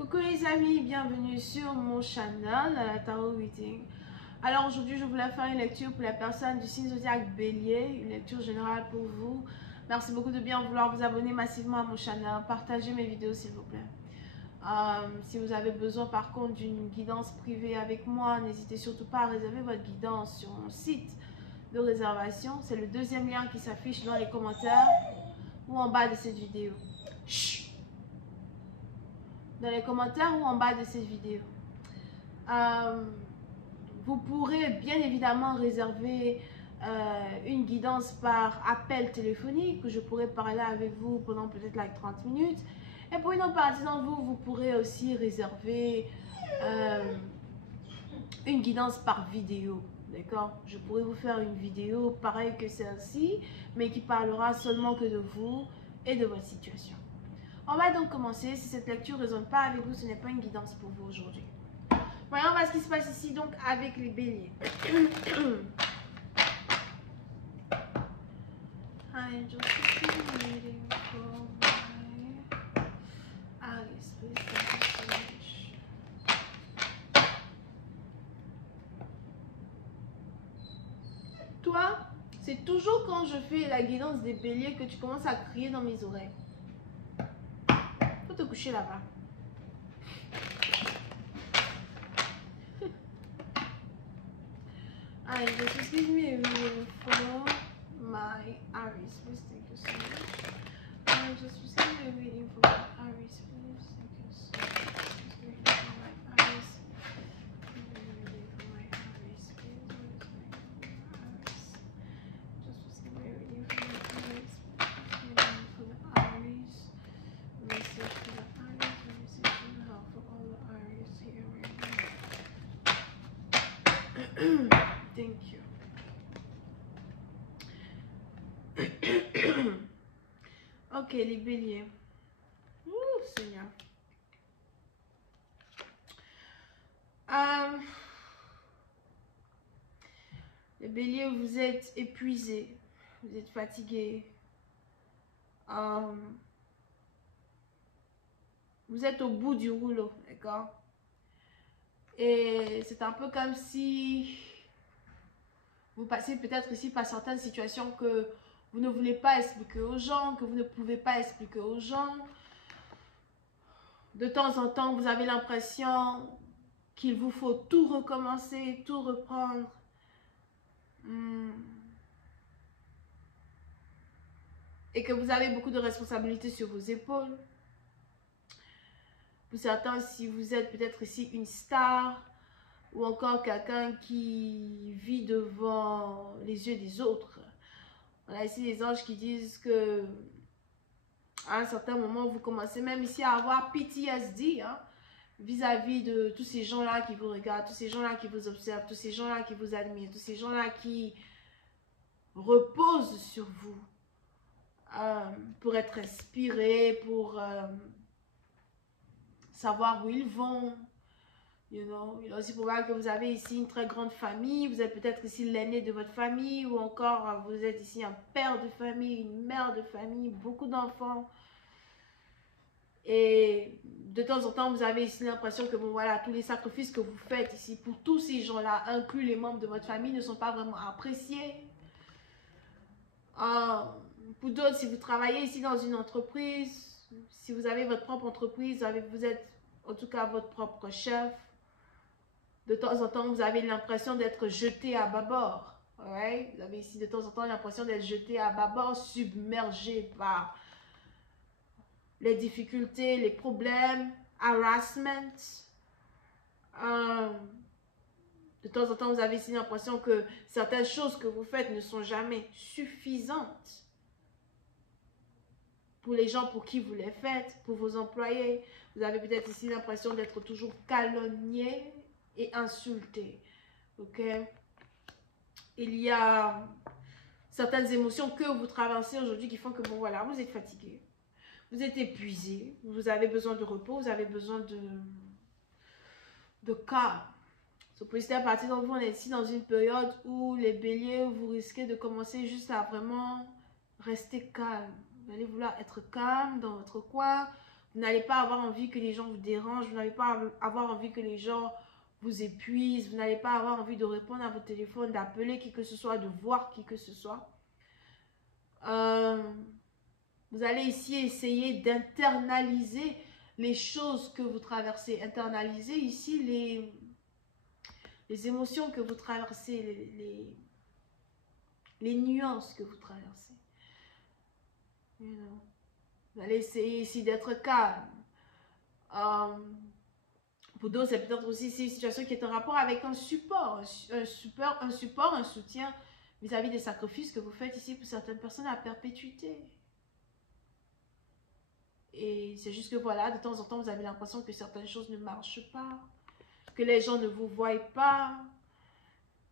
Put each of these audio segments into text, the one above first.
Coucou les amis, bienvenue sur mon channel Tarot Reading. Alors aujourd'hui je voulais faire une lecture pour la personne du signe zodiaque Bélier, une lecture générale pour vous. Merci beaucoup de bien vouloir vous abonner massivement à mon channel, partagez mes vidéos s'il vous plaît. Si vous avez besoin par contre d'une guidance privée avec moi, n'hésitez surtout pas à réserver votre guidance sur mon site de réservation. C'est le deuxième lien qui s'affiche dans les commentaires ou en bas de cette vidéo. Chut! Dans les commentaires ou en bas de cette vidéo. Vous pourrez bien évidemment réserver une guidance par appel téléphonique, que je pourrai parler avec vous pendant peut-être 30 minutes. Et pour une autre partie d'entre vous, vous pourrez aussi réserver une guidance par vidéo. D'accord? Je pourrais vous faire une vidéo pareille que celle-ci, mais qui parlera seulement que de vous et de votre situation. On va donc commencer. Si cette lecture ne résonne pas avec vous, ce n'est pas une guidance pour vous aujourd'hui. Voyons ce qui se passe ici donc avec les béliers. Toi, c'est toujours quand je fais la guidance des béliers que tu commences à crier dans mes oreilles. Faut te coucher là-bas. I just give me a reading for my Aries. Please, thank you so much. I just received a reading for my Aries. Please, thank you so much. Just reading for my Aries. Reading for my Aries. Please, just receive a reading for my Aries. Reading for the Aries. Message for the Aries. Message for the help for all the Aries here right now. Thank you. Ok, les béliers. Ouh, Seigneur. Les béliers, vous êtes épuisés. Vous êtes fatigués. Vous êtes au bout du rouleau, d'accord? Et c'est un peu comme si vous passez peut-être ici par certaines situations que vous ne voulez pas expliquer aux gens, que vous ne pouvez pas expliquer aux gens. De temps en temps, vous avez l'impression qu'il vous faut tout recommencer, tout reprendre. Et que vous avez beaucoup de responsabilités sur vos épaules. Pour certains, si vous êtes peut-être ici une star, ou encore quelqu'un qui vit devant les yeux des autres. On a ici des anges qui disent que à un certain moment, vous commencez même ici à avoir PTSD vis-à-vis de tous ces gens-là qui vous regardent, tous ces gens-là qui vous observent, tous ces gens-là qui vous admirent, tous ces gens-là qui reposent sur vous pour être inspirés, pour savoir où ils vont. You know, il est aussi probable que vous avez ici une très grande famille, vous êtes peut-être ici l'aîné de votre famille, ou encore vous êtes ici un père de famille, une mère de famille, beaucoup d'enfants. Et de temps en temps, vous avez ici l'impression que bon voilà, tous les sacrifices que vous faites ici pour tous ces gens-là, inclus les membres de votre famille, ne sont pas vraiment appréciés. Pour d'autres, si vous travaillez ici dans une entreprise, si vous avez votre propre entreprise, vous êtes en tout cas votre propre chef. De temps en temps, vous avez l'impression d'être jeté à bâbord. Ouais? Vous avez ici de temps en temps l'impression d'être jeté à bâbord, submergé par les difficultés, les problèmes, harassment. De temps en temps, vous avez ici l'impression que certaines choses que vous faites ne sont jamais suffisantes pour les gens pour qui vous les faites, pour vos employés. Vous avez peut-être ici l'impression d'être toujours calomnié et insulté. Ok? Il y a certaines émotions que vous traversez aujourd'hui qui font que bon voilà, vous êtes fatigué, vous êtes épuisé, vous avez besoin de repos, vous avez besoin de calme. Pour à partir d'entre vous, on est ici dans une période où les béliers, vous risquez de commencer juste à vraiment rester calme. Vous allez vouloir être calme dans votre coin. Vous n'allez pas avoir envie que les gens vous dérangent. Vous n'allez pas avoir envie que les gens vous épuisent. Vous n'allez pas avoir envie de répondre à votre téléphone, d'appeler qui que ce soit, de voir qui que ce soit. Vous allez ici essayer d'internaliser les choses que vous traversez. Internaliser ici les émotions que vous traversez, les nuances que vous traversez. Vous allez essayer ici d'être calme. Pour d'autres, c'est peut-être aussi une situation qui est en rapport avec un support, un soutien vis-à-vis des sacrifices que vous faites ici pour certaines personnes à perpétuité. Et c'est juste que voilà, de temps en temps, vous avez l'impression que certaines choses ne marchent pas, que les gens ne vous voient pas,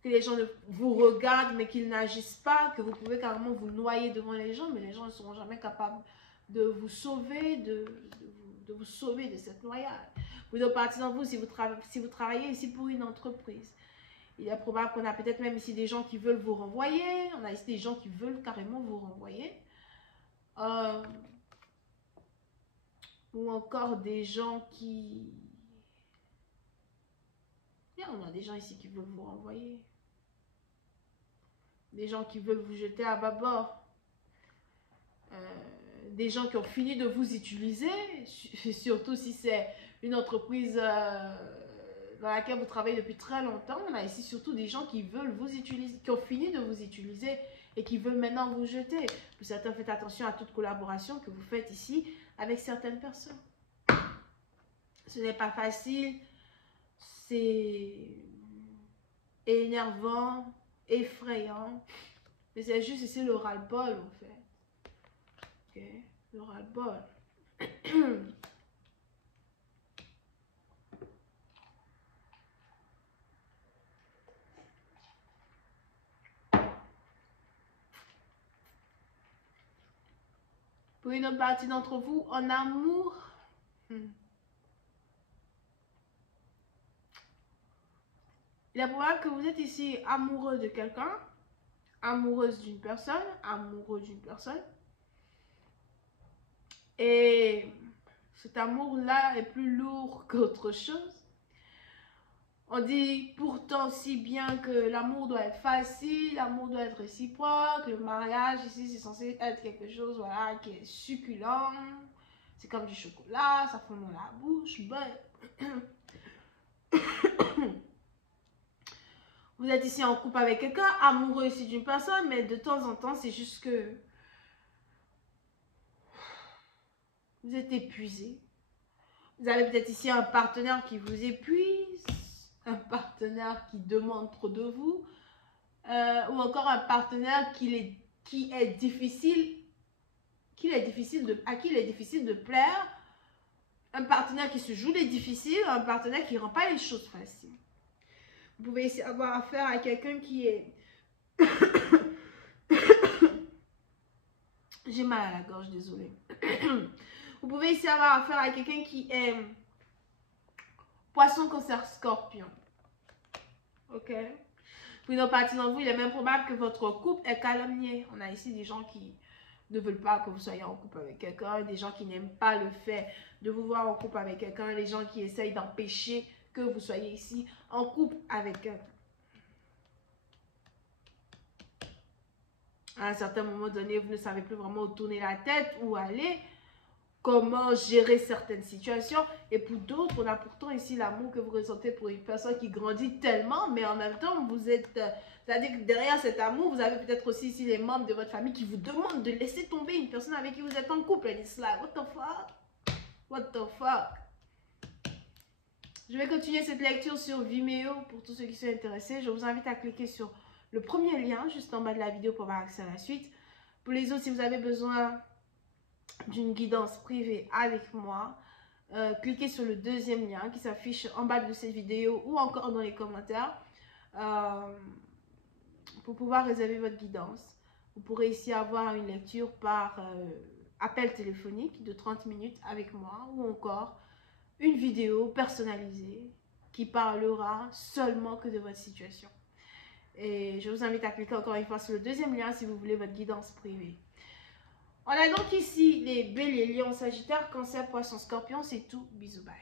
que les gens vous regardent mais qu'ils n'agissent pas, que vous pouvez carrément vous noyer devant les gens, mais les gens ne seront jamais capables de vous sauver, de vous sauver de cette noyade. Vous devez partir dans vous si vous travaillez ici pour une entreprise. Il est probable qu'on a peut-être même ici des gens qui veulent vous renvoyer, on a ici des gens qui veulent carrément vous renvoyer. Ou encore des gens qui... On a des gens ici qui veulent vous renvoyer. Des gens qui veulent vous jeter à bâbord. Des gens qui ont fini de vous utiliser, surtout si c'est une entreprise dans laquelle vous travaillez depuis très longtemps. On a ici surtout des gens qui veulent vous utiliser, qui ont fini de vous utiliser et qui veulent maintenant vous jeter. Pour certains, faites attention à toute collaboration que vous faites ici avec certaines personnes. Ce n'est pas facile, c'est énervant, effrayant, mais c'est juste ici le ras-le-bol en fait. Ok, le ras-le-bol. Pour une autre partie d'entre vous, en amour, il est probable que vous êtes ici amoureux de quelqu'un, amoureuse d'une personne, amoureux d'une personne. Et cet amour-là est plus lourd qu'autre chose. On dit pourtant si bien que l'amour doit être facile, l'amour doit être réciproque, le mariage ici c'est censé être quelque chose voilà, qui est succulent, c'est comme du chocolat, ça fond dans la bouche, Vous êtes ici en couple avec quelqu'un, amoureux ici d'une personne, mais de temps en temps c'est juste que vous êtes épuisé. Vous avez peut-être ici un partenaire qui vous épuise, un partenaire qui demande trop de vous, ou encore un partenaire à qui il est difficile de plaire, un partenaire qui se joue les difficiles, un partenaire qui ne rend pas les choses faciles. Vous pouvez ici avoir affaire à quelqu'un qui est... J'ai mal à la gorge, désolée. Vous pouvez ici avoir affaire à quelqu'un qui est Poisson, Cancer, Scorpion. Ok? Pour une autre partie d'entre vous, il est même probable que votre couple est calomnié. On a ici des gens qui ne veulent pas que vous soyez en couple avec quelqu'un, des gens qui n'aiment pas le fait de vous voir en couple avec quelqu'un, les gens qui essayent d'empêcher que vous soyez ici en couple avec quelqu'un. À un certain moment donné, vous ne savez plus vraiment où tourner la tête, où aller, comment gérer certaines situations. Et pour d'autres, on a pourtant ici l'amour que vous ressentez pour une personne qui grandit tellement, mais en même temps, vous êtes... C'est-à-dire que derrière cet amour, vous avez peut-être aussi ici les membres de votre famille qui vous demandent de laisser tomber une personne avec qui vous êtes en couple. And it's like, what the fuck? What the fuck? Je vais continuer cette lecture sur Vimeo pour tous ceux qui sont intéressés. Je vous invite à cliquer sur le premier lien juste en bas de la vidéo pour avoir accès à la suite. Pour les autres, si vous avez besoin d'une guidance privée avec moi, cliquez sur le deuxième lien qui s'affiche en bas de cette vidéo ou encore dans les commentaires pour pouvoir réserver votre guidance. Vous pourrez ici avoir une lecture par appel téléphonique de 30 minutes avec moi ou encore une vidéo personnalisée qui parlera seulement que de votre situation. Et je vous invite à cliquer encore une fois sur le deuxième lien si vous voulez votre guidance privée. On a donc ici les béliers, lions, sagittaires, cancer, poisson, scorpion. C'est tout. Bisous, bye.